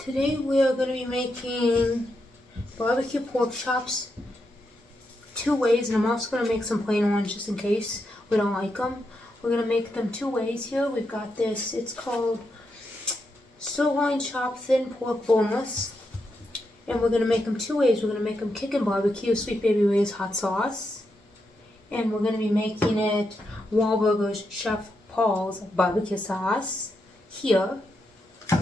Today we are going to be making barbecue pork chops two ways, and I'm also going to make some plain ones just in case we don't like them. We're going to make them two ways here. We've got this, it's called sirloin chopped thin pork boneless, and we're going to make them two ways. We're going to make them Kickin barbecue, Sweet Baby Ray's hot sauce, and we're going to be making it Wahlburgers Chef Paul's barbecue sauce here,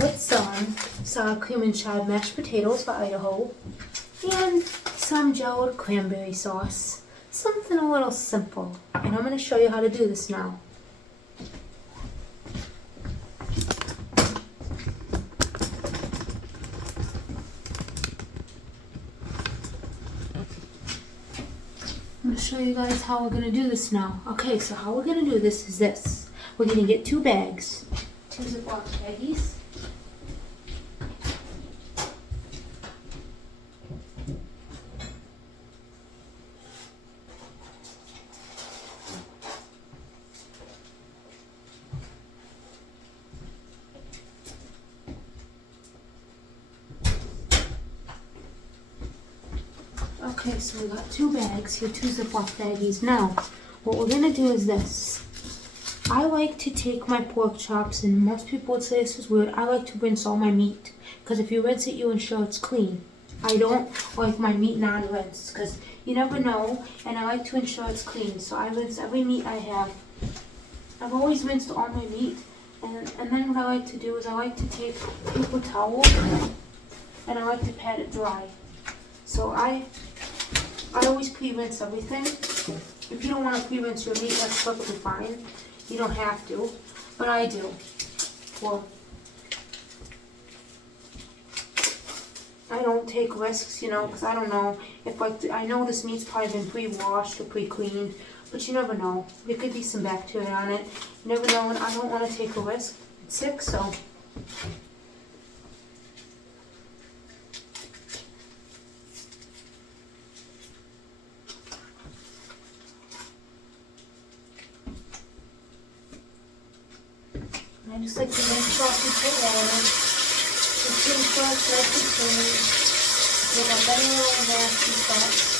with some sour cream and chive mashed potatoes for Idaho, and some jellied cranberry sauce. Something a little simple. And I'm going to show you how to do this now. I'm going to show you guys how we're going to do this now. Okay, so how we're going to do this is this. We're going to get two bags, two Ziploc baggies. Okay, so we got two bags here, two Ziploc baggies. Now, what we're going to do is this. I like to take my pork chops, and most people would say this is weird, I like to rinse all my meat. Because if you rinse it, you ensure it's clean. I don't like my meat non-rinsed, because you never know, and I like to ensure it's clean. So I rinse every meat I have. I've always rinsed all my meat, and then what I like to do is I like to take a paper towel, and I like to pat it dry. So I always pre-rinse everything. If you don't want to pre-rinse your meat, that's perfectly fine. You don't have to, but I do. Well, I don't take risks, you know, because I don't know if, like, I know this meat's probably been pre-washed or pre-cleaned, but you never know. There could be some bacteria on it. You never know, and I don't want to take a risk. It's sick, so. I just like to rinse off the water. Just rinse off like the clean. Get up any little nasty stuff.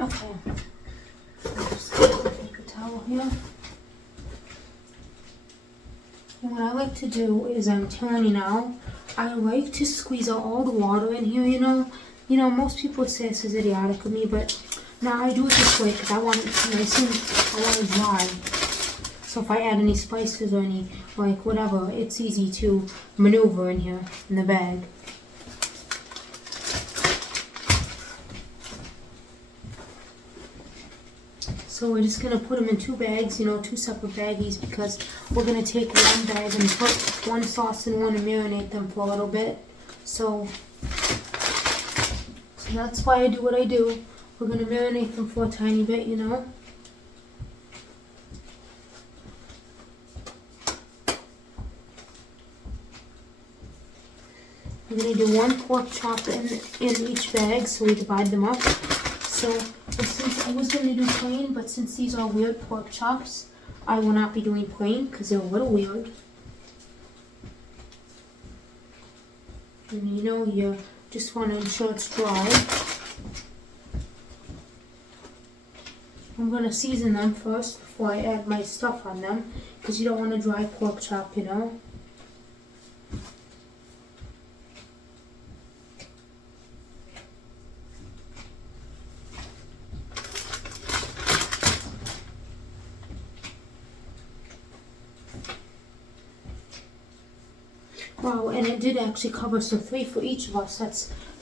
Okay, just take a paper towel here. And what I like to do is, I'm telling you now, I like to squeeze out all the water in here, you know. You know, most people would say this is idiotic of me, but now I do it this way because I want it nice and I want it dry. So if I add any spices or any, like, whatever, it's easy to maneuver in here, in the bag. So we're just going to put them in two bags, you know, two separate baggies, because we're going to take one bag and put one sauce in one and marinate them for a little bit. So that's why I do what I do. We're going to marinate them for a tiny bit, you know. We're going to do one pork chop in each bag, so we divide them up. So since I was going to do plain, but since these are weird pork chops, I will not be doing plain because they're a little weird. And you know, you just want to ensure it's dry. I'm going to season them first before I add my stuff on them, because you don't want a dry pork chop, you know. And it did actually cover, so 3 for each of us.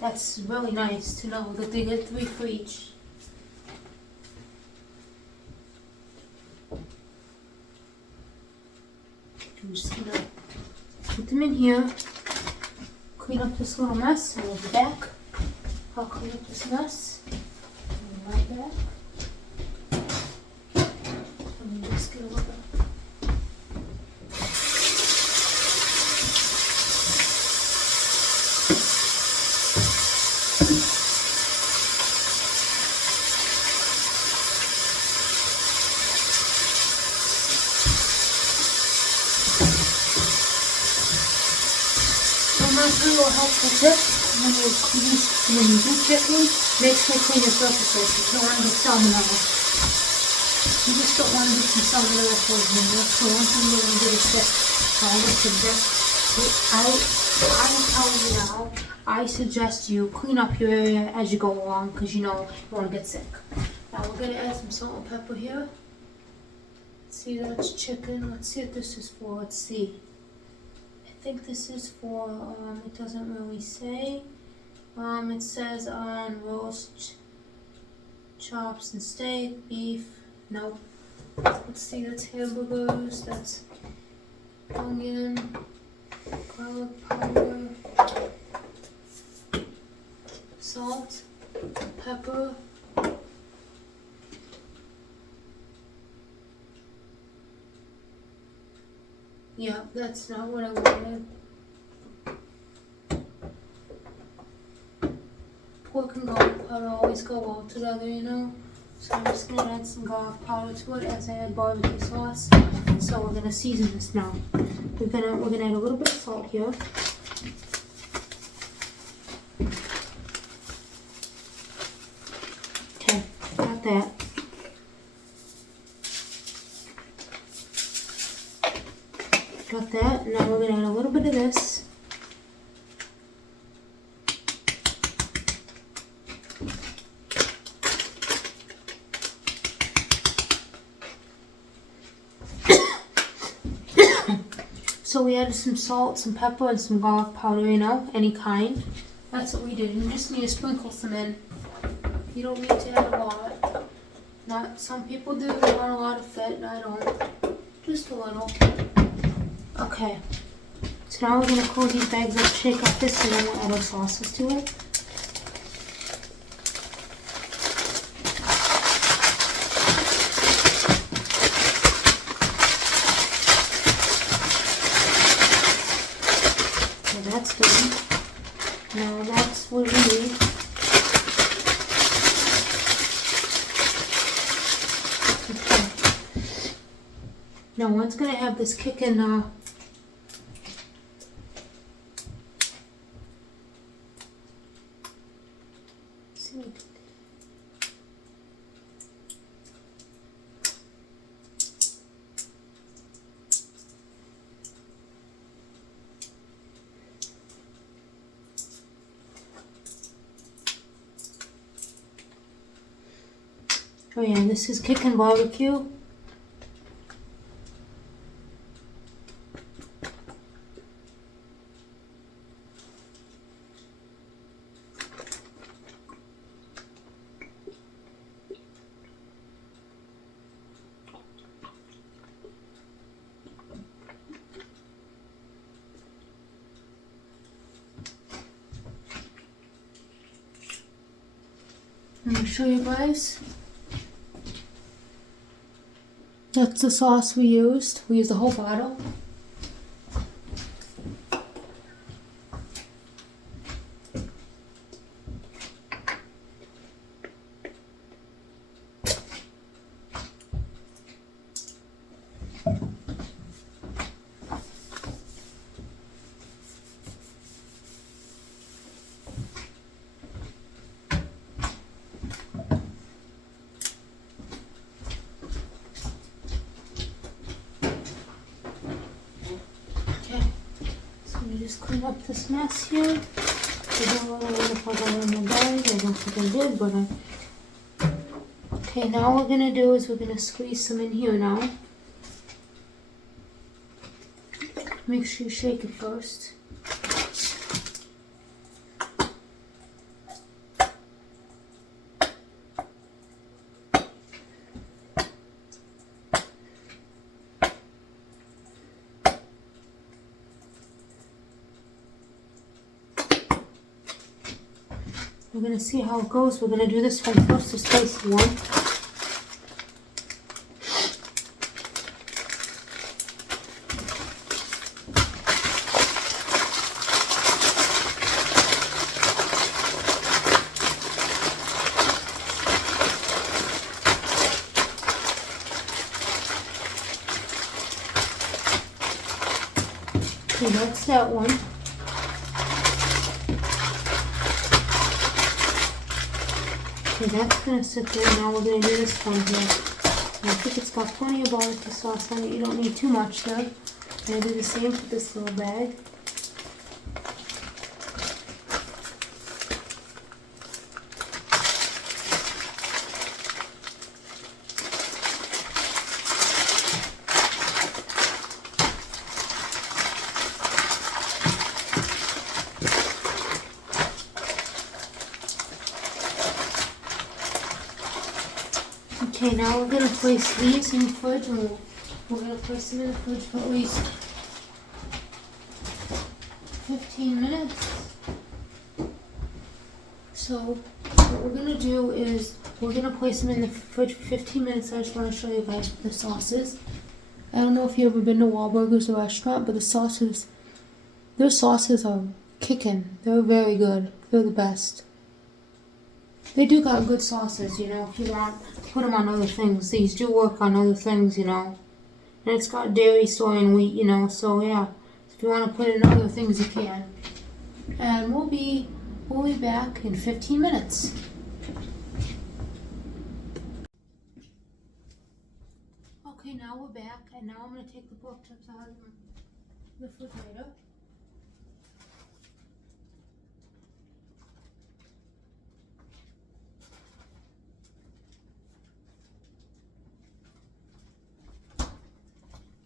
That's really nice to know that they get 3 for each. I'm just gonna put them in here, clean up this little mess, and we'll be back. I'll clean up this mess, and we'll be right back. Let me just get a little bit. A little helpful tip when you do chicken, make sure you clean your surfaces. You don't want to get salmonella. You just don't want to get some salmonella poisoning. That's the one thing you don't want to get is sick. So I would suggest, I'm telling you now, I suggest you clean up your area as you go along because you know you want to get sick. Now we're going to add some salt and pepper here. Let's see, that's chicken. Let's see what this is for. Let's see. I think this is for, it doesn't really say. It says on roast, chops and steak, beef. Nope. Let's see, that's hamburgers, that's onion, garlic powder, salt, pepper. Yeah, that's not what I wanted. Pork and garlic powder always go well together, you know? So I'm just gonna add some garlic powder to it as I add barbecue sauce. So we're gonna season this now. We're gonna add a little bit of salt here. Okay, got that. Got that. Now we're gonna add a little bit of this. So we added some salt, some pepper, and some garlic powder, you know, any kind. That's what we did. You just need to sprinkle some in. You don't need to add a lot. Not some people do. They want a lot of fit, and I don't. Just a little. Okay. So now we're gonna close these bags up, shake up this, and then we'll add our sauces to it. That's good. Now that's what we need. Okay. Now one's gonna have this Kickin. Oh yeah, this is Kickin barbecue. Let me show you guys. That's the sauce we used. We used the whole bottle. Just clean up this mess here. I don't know if I got in the bag. I don't think I did, but okay, now what we're gonna do is we're gonna squeeze some in here now. Make sure you shake it first. We're gonna see how it goes. We're gonna do this one first, the spicy one. Okay, that's that one. Okay, that's gonna sit there. Now we're gonna do this one here. And I think it's got plenty of barbecue sauce on it. You don't need too much there. I'm gonna do the same for this little bag. Okay, now we're going to place these in the fridge, and we're going to place them in the fridge for at least 15 minutes. So what we're going to do is we're going to place them in the fridge for 15 minutes. I just want to show you guys the sauces. I don't know if you've ever been to Wahlburgers restaurant, but their sauces are Kickin. They're very good. They're the best. They do got good sauces, you know, if you want, put them on other things. These do work on other things, you know. And it's got dairy, soy, and wheat, you know, so yeah. If you want to put it in other things, you can. And we'll be back in 15 minutes. Okay, now we're back, and now I'm going to take the pork chops out of the refrigerator.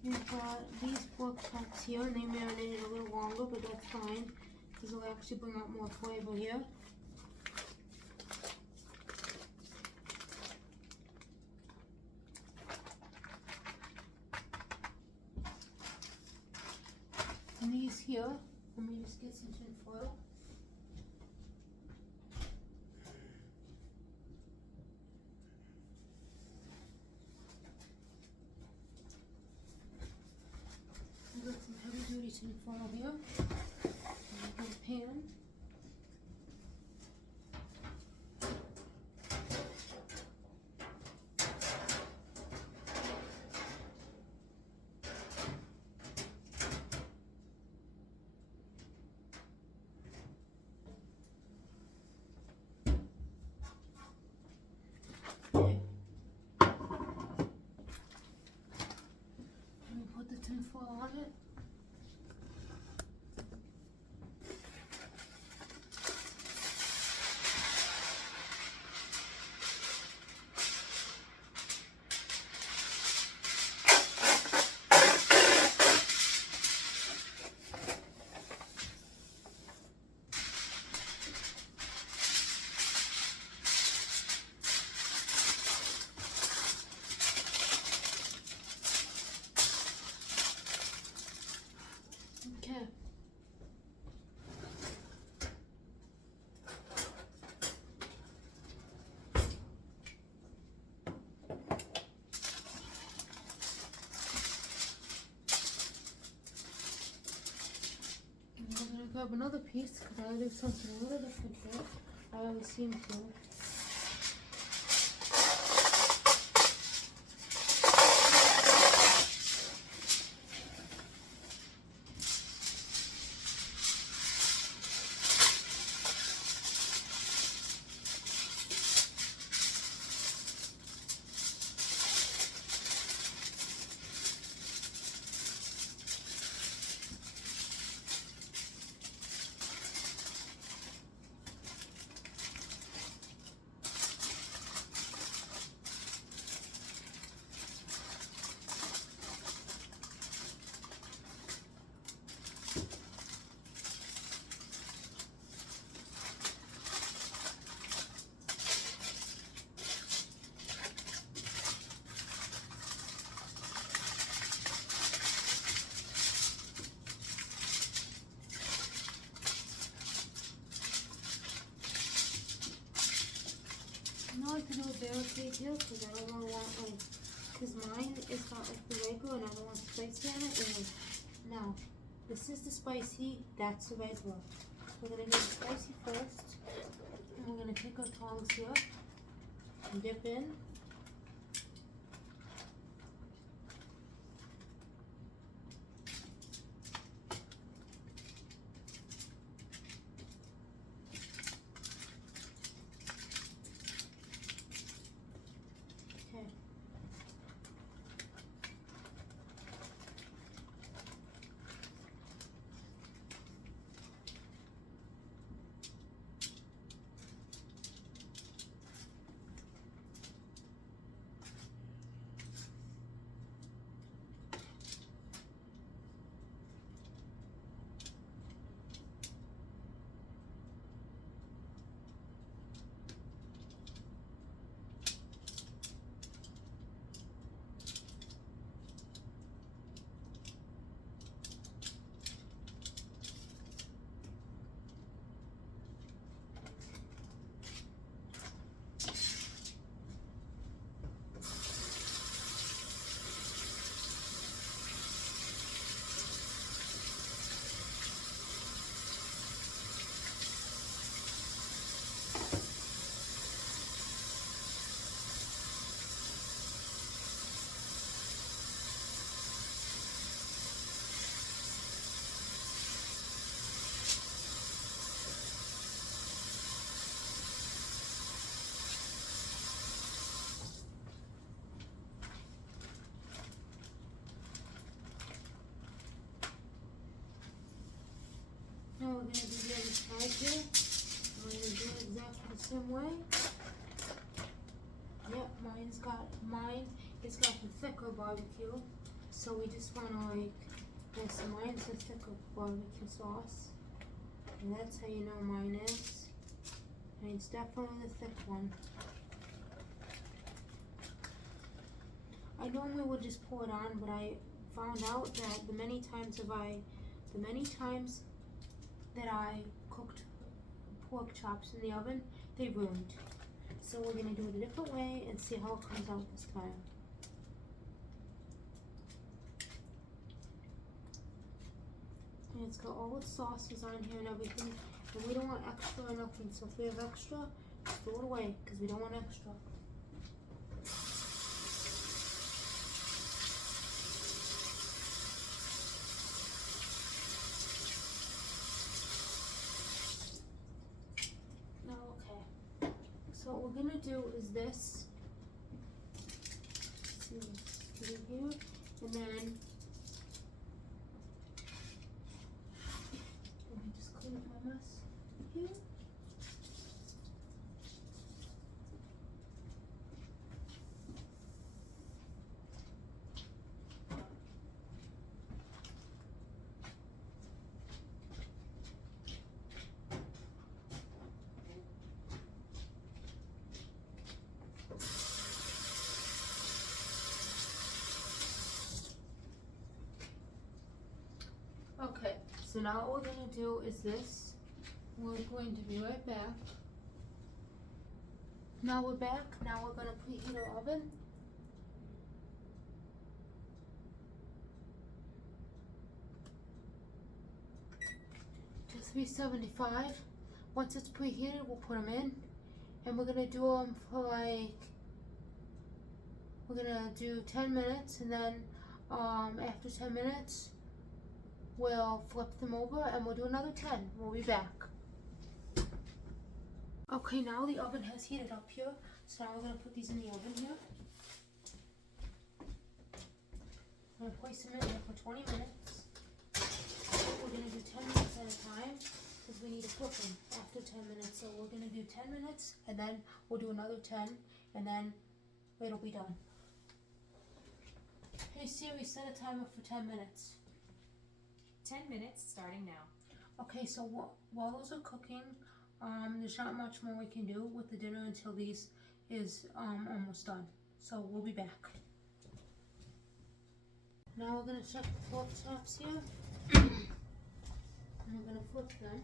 We've got these pork chops here, and they marinated a little longer, but that's fine, because it'll actually bring out more flavor here. And these here, let me just get some tin foil. I've got some heavy duty tin foil here. And I've got a pan. Put the tin foil on it. Okay. And I'm gonna grab another piece because I do something a little different here. I always seem to. No, I can do a barricade too, because I don't want like, because mine is not like the regular and I don't want spicy on it. And now, this is the spicy, that's the regular. We're going to do the spicy first, and we're going to take our tongs here and dip in. Okay. Now we're going to do the other side here. We're going to do it exactly the same way. Yep, mine it's got the thicker barbecue. So we just want to like, yes, mine's the thicker barbecue sauce. And that's how you know mine is. And it's definitely the thick one. I normally would just pour it on, but I found out that the many times that I cooked pork chops in the oven, they ruined. So we're gonna do it a different way and see how it comes out this time. And it's got all its sauces on here and everything, and we don't want extra or nothing. So if we have extra, just throw it away because we don't want extra. So what we're gonna do is this. Let's see this, put it here, and then let me just clean up my mess here. Okay, so now what we're going to do is this. We're going to be right back. Now we're back. Now we're going to preheat our oven. To 375. Once it's preheated, we'll put them in. And we're going to do them for like, we're going to do 10 minutes. And then after 10 minutes, we'll flip them over and we'll do another 10. We'll be back. Okay, now the oven has heated up here. So now we're going to put these in the oven here. I'm going to place them in here for 20 minutes. We're going to do 10 minutes at a time because we need to cook them after 10 minutes. So we're going to do 10 minutes and then we'll do another 10 and then it'll be done. Hey Siri, set a timer for 10 minutes. 10 minutes starting now. Okay, so while those are cooking, there's not much more we can do with the dinner until these is almost done. So we'll be back. Now we're going to check the pork chops here. And we're going to flip them.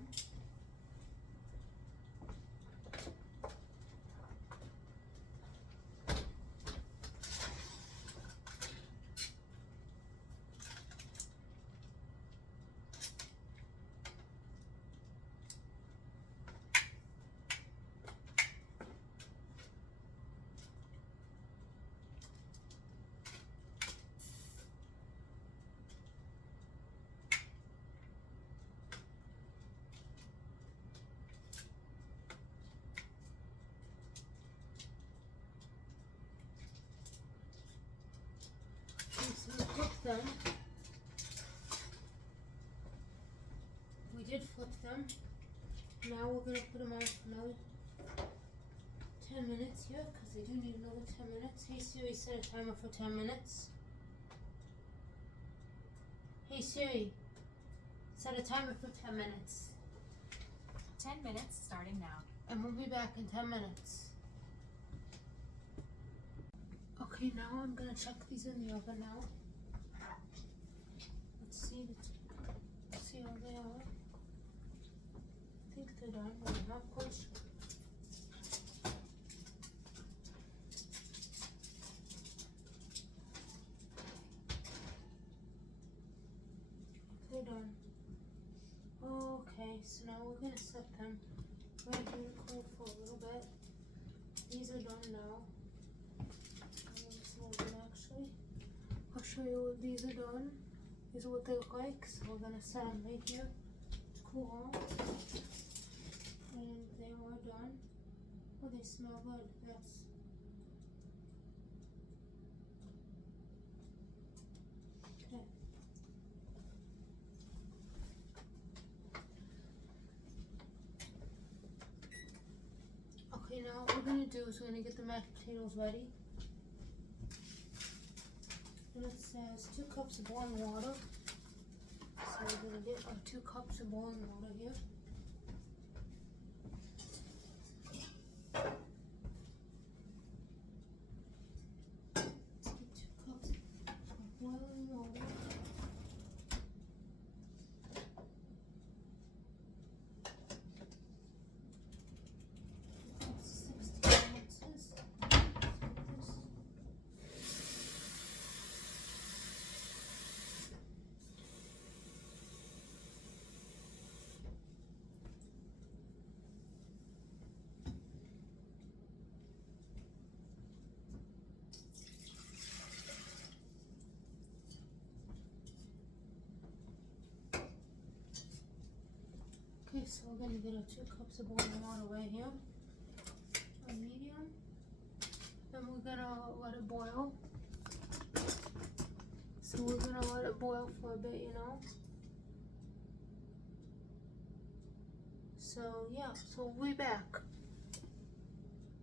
them. Now we're gonna put them on for another 10 minutes here, because they do need another 10 minutes. Hey Siri, set a timer for 10 minutes. Hey Siri, set a timer for 10 minutes. 10 minutes starting now. And we'll be back in 10 minutes. Okay, now I'm gonna chuck these in the oven now. Let's see how they are. I think they're done, but I'm not quite sure. They're done. Okay, so now we're gonna set them right here to cool for a little bit. These are done now. Actually, I'll show you what these are done. These are what they look like. So we're gonna set them right here to cool off. And they are done. Oh, they smell good. Yes. Okay. Okay, now what we're gonna do is we're gonna get the mashed potatoes ready. And it says 2 cups of boiling water. So we're gonna get our 2 cups of boiling water here. Let's get 2 cups of boiling water. That's 16 ounces. Okay, so we're going to get our 2 cups of boiling water right here, a medium, and we're going to let it boil. So we're going to let it boil for a bit, you know. So yeah, so we'll be back.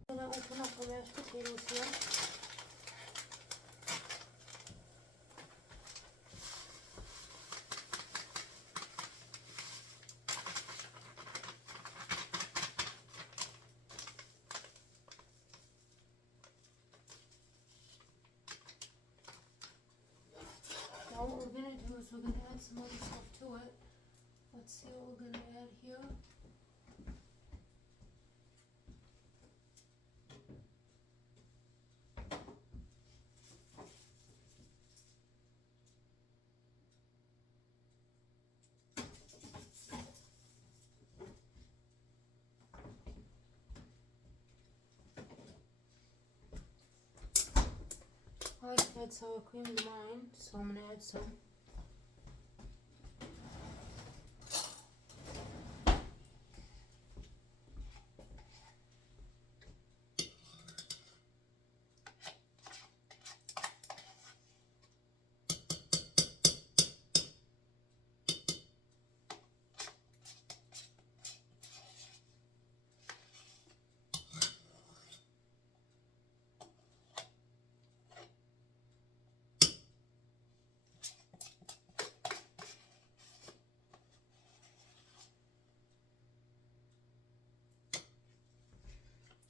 I'm going to open up our mashed potatoes here. Now what we're going to do is we're going to add some other stuff to it. Let's see what we're going to add here. I like to add sour cream to mine, so I'm going to add some.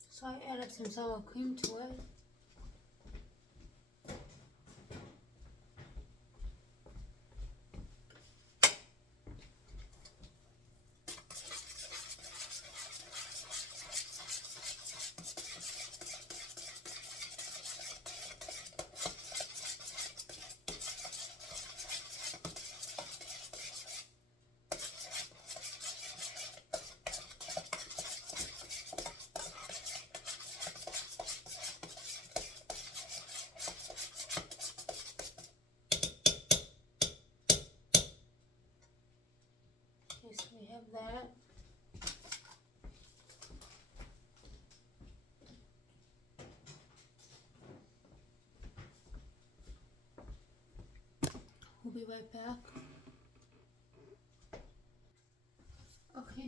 So I added some sour cream to it. Okay, so we have that. We'll be right back. Okay,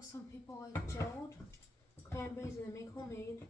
know some people like gelled cranberries and they make homemade.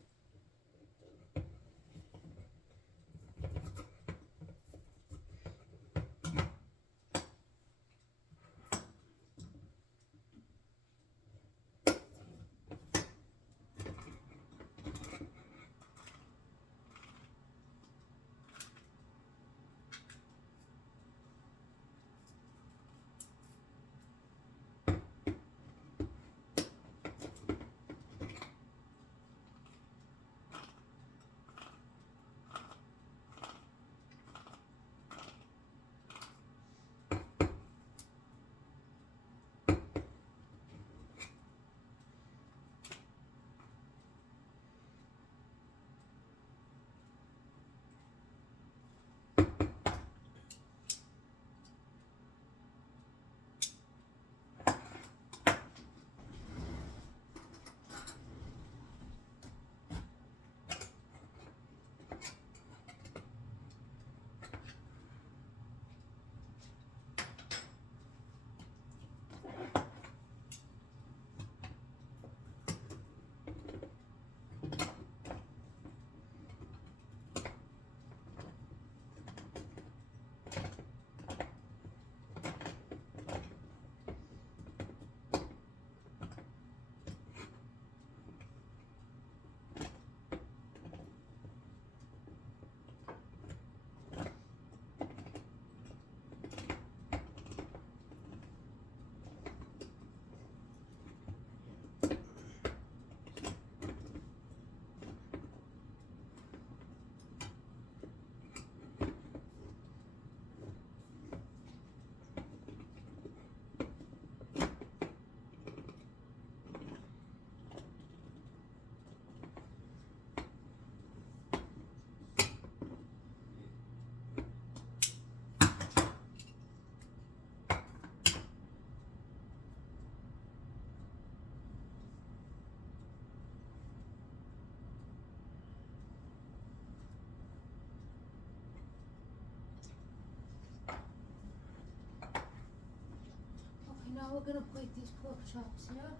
Okay, now we're gonna plate these pork chops here.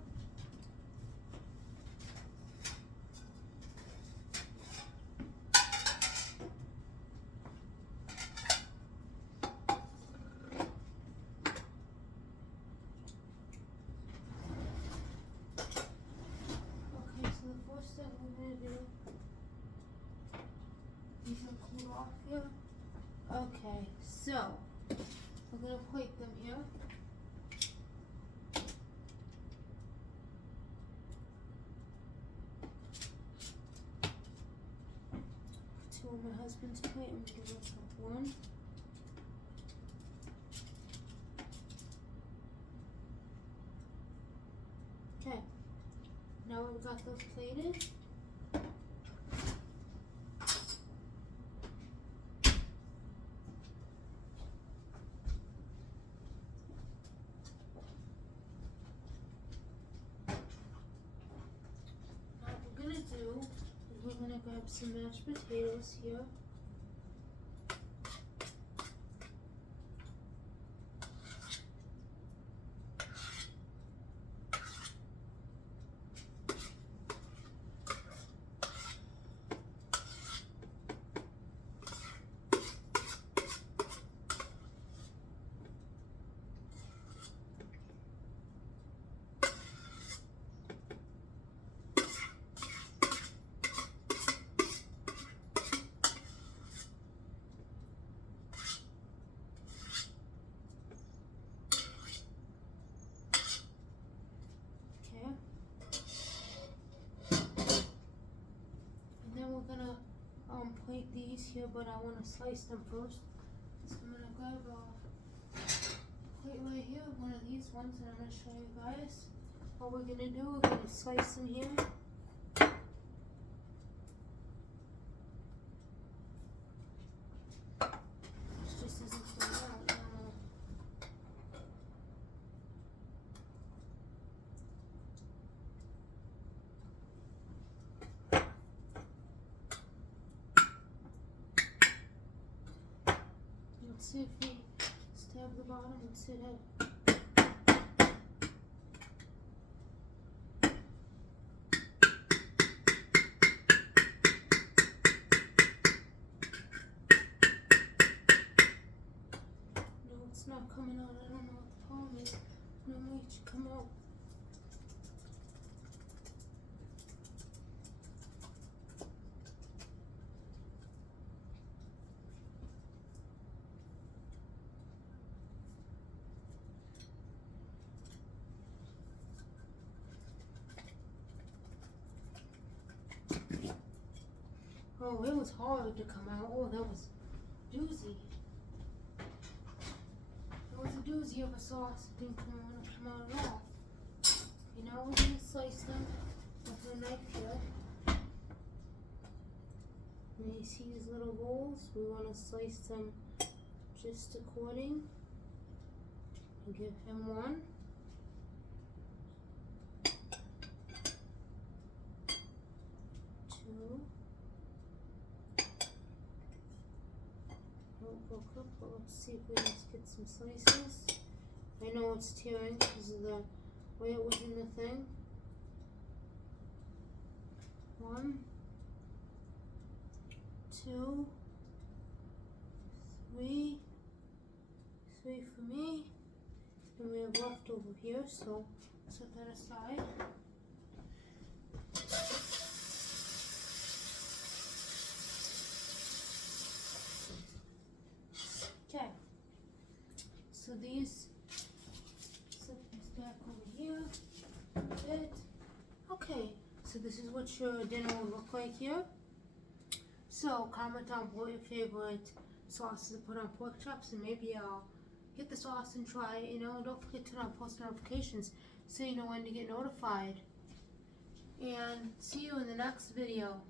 Okay, so the first thing we're gonna do, these are cooled off here. Okay, so we're gonna plate them here. Two on my husband's plate, and we give us one. Okay, now we've got those plated. Now what we're gonna do is we're gonna grab some mashed potatoes here. Okay. And then we're gonna plate these here, but I want to slice them first. So I'm gonna grab a plate right here, one of these ones, and I'm gonna show you guys what we're gonna do. We're gonna slice them here. This just isn't clear out now. Let's see if we stab the bottom and sit it. I don't know what the problem is. Normally it should come out. Oh, it was hard to come out. Oh, that was doozy. It was a doozy of a sauce. It didn't come out at all. You know, we're gonna slice them with a knife here. And you see these little holes? We want to slice them just according. And give him one. Two. Don't go cook, but let's see if we can just get some slices. I know it's tearing because of the way it was in the thing. One, two, three for me. And we have leftover here, so set that aside. Okay, so these, set this back over here. Good. Okay, so this is what your dinner will look like here. So comment down below your favorite sauces to put on pork chops, and maybe I'll get the sauce and try it. You know, don't forget to turn on post notifications so you know when to get notified. And see you in the next video.